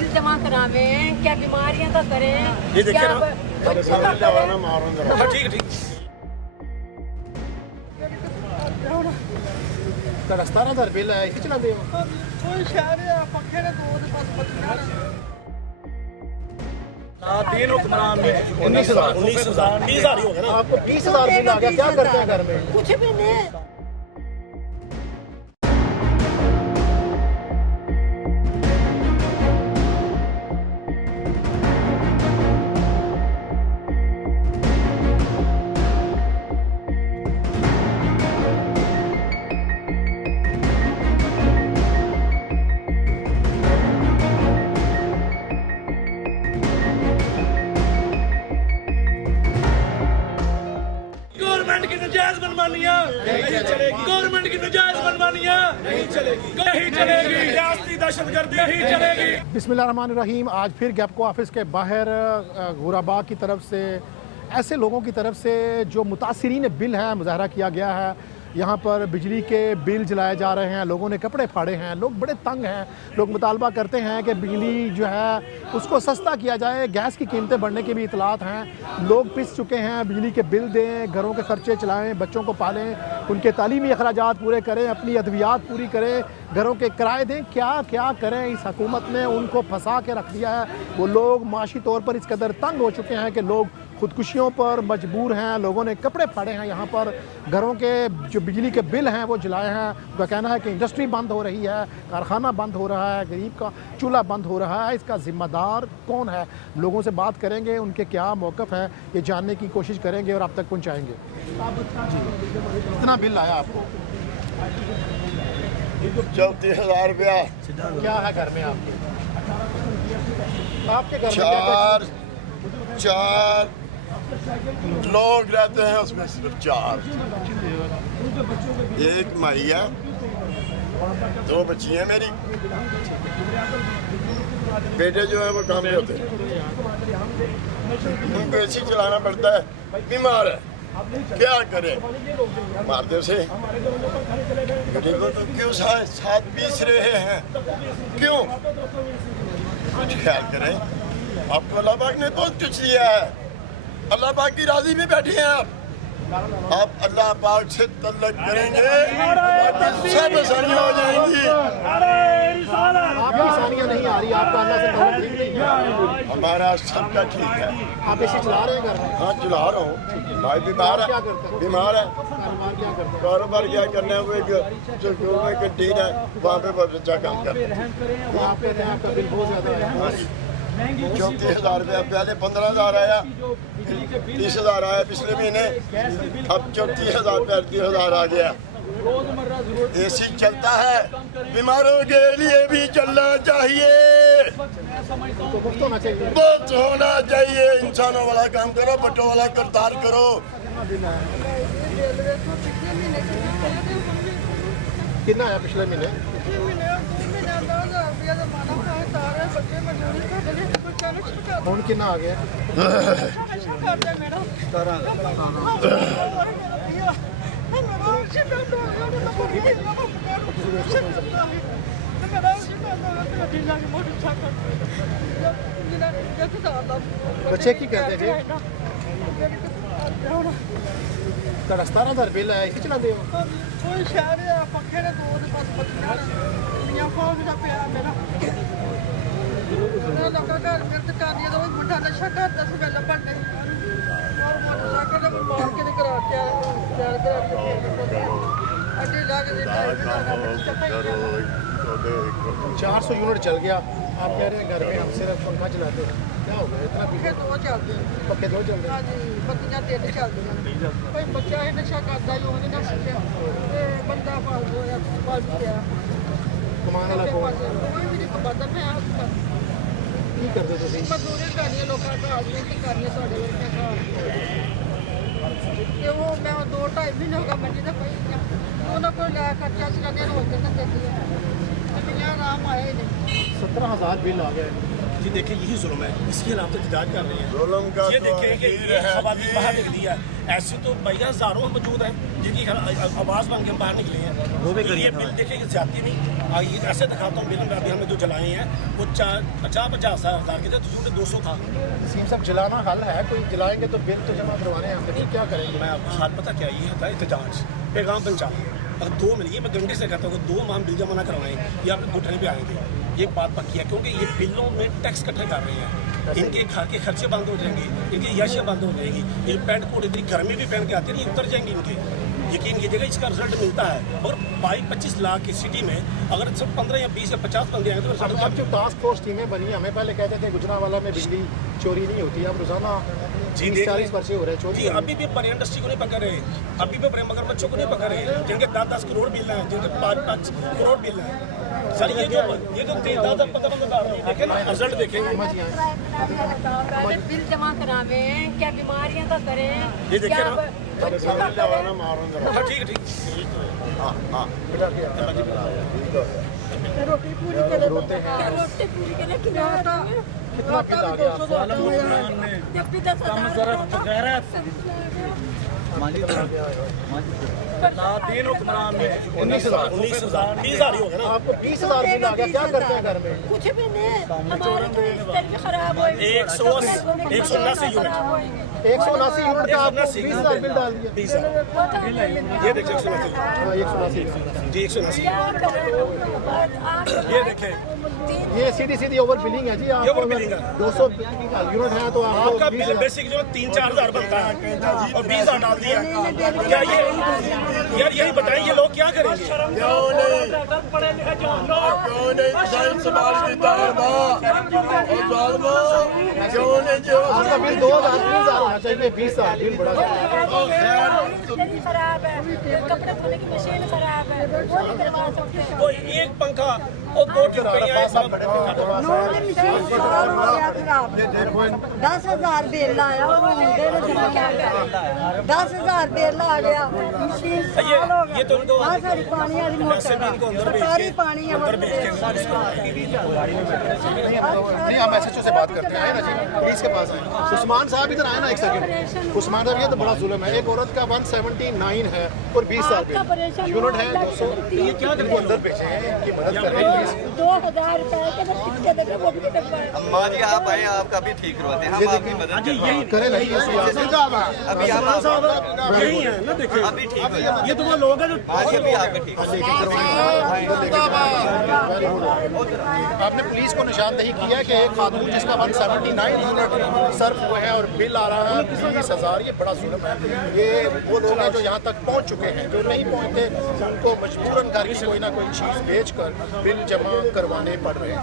Bill जमा करावे, क्या बीमारियां का करें, ये देखिए क्या ना, बच्चों का करें। हाँ ठीक है ठीक। ਤੁਹਾਡਾ 17000 ਬਿੱਲ ਆਇਆ ਇਸੇ ਚਲਾਉਂਦੇ ਹੋ? ਕੋਈ ਸ਼ਹਿਰ ਆ ਪੱਖੇ ਨੇ ਦੋ ਦੇ ਬਸ ਬੱਤੀਆਂ तीन हुक्मरान में 19,000 19,000 20,000 ही हो गया ना। आपको 20,000 बिल आ गया, क्या करते हैं घर में? कुछ भी नहीं। गवर्नमेंट की नजायज मनमानियां नहीं चलेगी। गवर्नमेंट की नजायज मनमानियां नहीं चलेगी, नहीं चलेगी। सियासी दहशतगर्दी नहीं चलेगी। बिस्मिल्लाहिर्रहमानिर्रहीम। आज फिर गैपको ऑफिस के बाहर गुराबाग की तरफ से ऐसे लोगों की तरफ से जो मुतासिरीन बिल है मुजाहरा किया गया है। यहाँ पर बिजली के बिल जलाए जा रहे हैं, लोगों ने कपड़े फाड़े हैं, लोग बड़े तंग हैं। लोग मुतालबा करते हैं कि बिजली जो है उसको सस्ता किया जाए। गैस की कीमतें बढ़ने की भी इतलात हैं। लोग पिस चुके हैं, बिजली के बिल दें, घरों के खर्चे चलाएं, बच्चों को पालें, उनके तालीमी अखराजात पूरे करें, अपनी अद्वियात पूरी करें, घरों के किराए दें। क्या क्या करें, इस हुकूमत ने उनको फंसा के रख दिया है। वो लोग माशी तौर पर इस कदर तंग हो चुके हैं कि लोग खुदकुशियों पर मजबूर हैं। लोगों ने कपड़े फाड़े हैं। यहाँ पर घरों के जो बिजली के बिल हैं वो जलाए हैं। उनका कहना है कि इंडस्ट्री बंद हो रही है, कारखाना बंद हो रहा है, गरीब का चूल्हा बंद हो रहा है। इसका ज़िम्मेदार कौन है? लोगों से बात करेंगे, उनके क्या मौक़िफ़ है ये जानने की कोशिश करेंगे और आप तक पहुँचाएँगे। कितना बिल आया आपको? 34,000 रुपया। क्या है घर में आपके? आपके घर में चार लोग रहते हैं, उसमें सिर्फ 4। एक माई है, 2 बच्ची हैं मेरी। बेटे जो है वो काम पे होते हैं, उनको एसी चलाना पड़ता है। बीमार है, क्या करें, मारते उसे। गरीबों को क्यों साथ पीस रहे हैं, क्यों? कुछ ख्याल करें। आपको अल्लाह पाक ने बहुत कुछ दिया है, अल्लाह पाक की राजी में बैठे हैं आप अल्लाह पाक से तल्लक करेंगे, सब आसानियाँ हो जाएंगी। आपकी आसानियाँ नहीं आ रही, आपका अल्लाह से तल्लक नहीं है। हमारा सबका ठीक है। आप एसी चला रहे हैं घर में? हाँ चला रहा हूँ। भाई बीमार है, बीमार है। कारोबार क्या करते हैं? कारोबार क्या करना है, वो एक जो गवर्नमेंट कैंटीन है वहाँ पे बहुत अच्छा काम करते हैं। वहाँ पे रहें, आपका बिल बहुत ज़्यादा है। 34,000 रुपया, पहले 15,000 आया, 30,000 आया पिछले महीने, अब 34,000 रुपया 30,000 आ गया। एसी चलता है, बीमारों के लिए भी चलना चाहिए। मुफ्त होना चाहिए। बहुत होना चाहिए। इंसानों वाला काम करो, बटों वाला करतार करो। कितना आया पिछले महीने? ਹੁਣ ਕਿੰਨਾ ਆ ਗਿਆ? ਬੱਚੇ ਕੀ ਕਰਦੇ ਜੀ? ਤੁਹਾਡਾ 17000 ਬਿੱਲ ਆਇਆ ਇਸੇ ਚਲਾਉਂਦੇ ਹੋ? ਕੋਈ ਸ਼ਹਿਰ ਆ ਪੱਖੇ ਨੇ ਦੋ ਦੇ ਬਸ ਬੱਤੀਆਂ ਫੌਜ ਦਾ ਪਿਆ ਮੇਰਾ। ਲੋਕਾਂ ਘਰ ਮਿਰਤ ਕਾਂਦੀਆਂ ਦਾ ਵੀ ਮੁੰਡਾ ਨਸ਼ਾ ਕਰਦਾ ਸੀ ਗੱਲ ਪੜਨੇ ਔਰ ਮੋਟਰਸਾਈਕਲ ਤੇ ਮਾਰ ਕੇ ਤੇ ਕਰਾ ਕੇ ਤਿਆਰ ਕਰਾ ਕੇ ਅੱਡੇ ਲਾ ਕੇ ਦੇ 400 यूनिट चल गया। आप कह रहे हैं घर में हम सिर्फ पंखा चलाते हैं, क्या हो गया इतना? ਪੱਖੇ ਦੋ ਚੱਲਦੇ पक्के दो चल रहे हैं। ਹਾਂਜੀ ਬੱਤੀਆਂ ਤਿੰਨ ਚੱਲਦੀਆਂ ਕੋਈ ਬੱਚਾ ਇਹ ਨਸ਼ਾ ਕਰਦਾ ਹੀ ਉਹਦੇ ਨਾਲ ਸਿੱਖਿਆ ਤੇ ਬੰਦਾ ਪਾਲ ਹੋਇਆ ਪਾਲ ਪਿਆ कमाने वाला कौन? ਕੋਈ ਵੀ ਨਹੀਂ ਕਮਾਉਂਦਾ ਮੈਂ की करते तुम? ਮਜ਼ਦੂਰੀ ਕਰਨੀ ਲੋਕਾਂ ਦਾ ਆਦਮੀ ਕੀ ਕਰਨੀ ਤੁਹਾਡੇ ਵਰਗੇ ਤੇ ਉਹ ਮੈਂ 2-2.5 ਮਹੀਨੇ ਹੋ ਗਏ ਮੰਡੀ ਤੇ ਪਈ ਆ ਉਹਨਾਂ ਕੋਲ ਲੈ ਖਰਚਾ ਚਲਾਉਂਦੇ ਰੋਜ਼ ਦੇ ਦਿੰਦੀ ਆ ਤੇ ਮੈਨੂੰ ਆਰਾਮ ਆਇਆ ਹੀ ਨਹੀਂ। 17,000 बिल आ गया है। जी देखिए यही जुल्म है, इसके खिलाफ तो एहतजाज कर रहे हैं। जुल्म का ये तो देखिए कि अखीर ये है आबादी जी। बाहर निकली है, ऐसे तो भैया हजारों मौजूद हैं जिनकी आवाज़ बन के हम बाहर निकले हैं। वो भी ये बिल देखिए कि ज्यादा नहीं, ये ऐसे दिखाता हूँ बिल में अभी हमने जो जलाए हैं वो 50-50 हज़ार के थे, तो झूठे 200 था। सीम साहब जलाना हल है, कोई जलाएंगे तो बिल तो जमा करवाने हैं, हम क्या करेंगे? मैं आपको हाल पता क्या ये होता है एहतजाज, पैगाम पंचायत। अगर 2 मिनट ये मैं गंडे से कहता हूँ कि 2 माह बिल जमा ना करवाएं ये आप घुटने पे आएंगे, ये बात पक्की है। क्योंकि ये बिलों में टैक्स इकट्ठे कर रहे हैं, इनके घर के खर्चे बंद हो जाएंगे, इनकी याशियाँ बंद हो जाएगी, ये पैंट कोट इतनी गर्मी भी पहन के आते नहीं, उतर जाएंगे इनके। यकीन कीजिएगा इसका रिजल्ट मिलता है। और 22-25 लाख की सिटी में अगर सिर्फ 15 या 20 या 50 बंदे आए तो रिजल्ट अब जो टास्क फोर्स टीमें बनी, हमें पहले कहते थे गुजरांवाला में बिजली चोरी नहीं होती, अब रोजाना 30-40 पर्चे हो रहे हैं जी। चोरी। अभी भी बड़े इंडस्ट्री को नहीं पकड़ रहे, अभी भी बड़े मगरमच्छों को नहीं पकड़ रहे, जिनके 10-10 करोड़ बिल हैं, जिनके 5-5 करोड़ बिल हैं। सर ये जो 10-15 देखें ना, रिजल्ट देखेंगे। पहले बिल जमा करावे, क्या बीमारियां तो करें, ये देखिए क्या ना। बच्चों का करें। हाँ ठीक है ठीक। हाँ रोटी पूरी करे क्या रोटी पूरी के लिए कितना आटा आटा भी 200 का आटा हुआ है। जब भी 10,000 19,000 20,000 ही हो गया ना। आपको 20,000 बिल आ गया, क्या करते हैं घर में? कुछ भी नहीं, हमारे तो बिस्तर भी खराब हो 179 यूनिट 179 यूनिट का आपको 20,000 बिल डाल दिया। 20,000 ये देखिए 179 हाँ, 179 जी 179 ये देखें ये सीधी ओवर बिलिंग है जी। ये आपको ओवर बिलिंग है। 200 यूनिट है तो आपको आपका 20,000 बेसिक जो 3-4 हज़ार बनता है और 20,000 डाल दिया। क्या ये यार यही बताइए ये लोग क्या करेंगे? क्यों नहीं जान समाज की तारमा और जालमा क्यों नहीं जो आपका बिल 2,000-3,000 होना चाहिए, 20,000 बिल बड़ा खराब है, कपड़े धोने की मशीन खराब है, वो नहीं करवा सकते। कोई एक पंखा और 2 टिप्पणियां सब 10,000 बिल आया और मुंडे ने जमा क्या कर 10,000 बिल आ गया। ये तो उनको सारी पानी वाली वैसे भी मोटर इनको अंदर भेज सारी के पानी है अंदर भेज के नहीं। हम SHO से बात करते हैं, आए ना जी, पुलिस के पास आए। उस्मान साहब इधर आए ना, एक सेकंड। उस्मान साहब ये तो बड़ा जुल्म है, एक औरत का 179 है और 20,000 बिल यूनिट है 200। ये क्या करके अंदर भेजे हैं, इनकी मदद कर रहे हैं। 2,000 रुपए के टिकटे देके वो भी करवाए। अम्मा जी आप आए, आपका भी ठीक करवाते हैं, हम आपकी मदद यही करे नहीं अभी आप यही है ना। देखिए अभी ठीक हो जाए। ये तो वो लोग हैं जो आज भी आपका ठीक हो आपने पुलिस को निशानदेही किया है कि एक खातून जिसका 179 यूनिट सर्व हुआ है और बिल आ रहा है 20,000, ये बड़ा जुल्म है। ये वो लोग हैं जो यहाँ तक पहुँच चुके हैं, जो नहीं पहुँचते उनको मजबूरन घर की कोई ना कोई चीज़ बेच कर बिल जमा करवाने पड़ रहे हैं।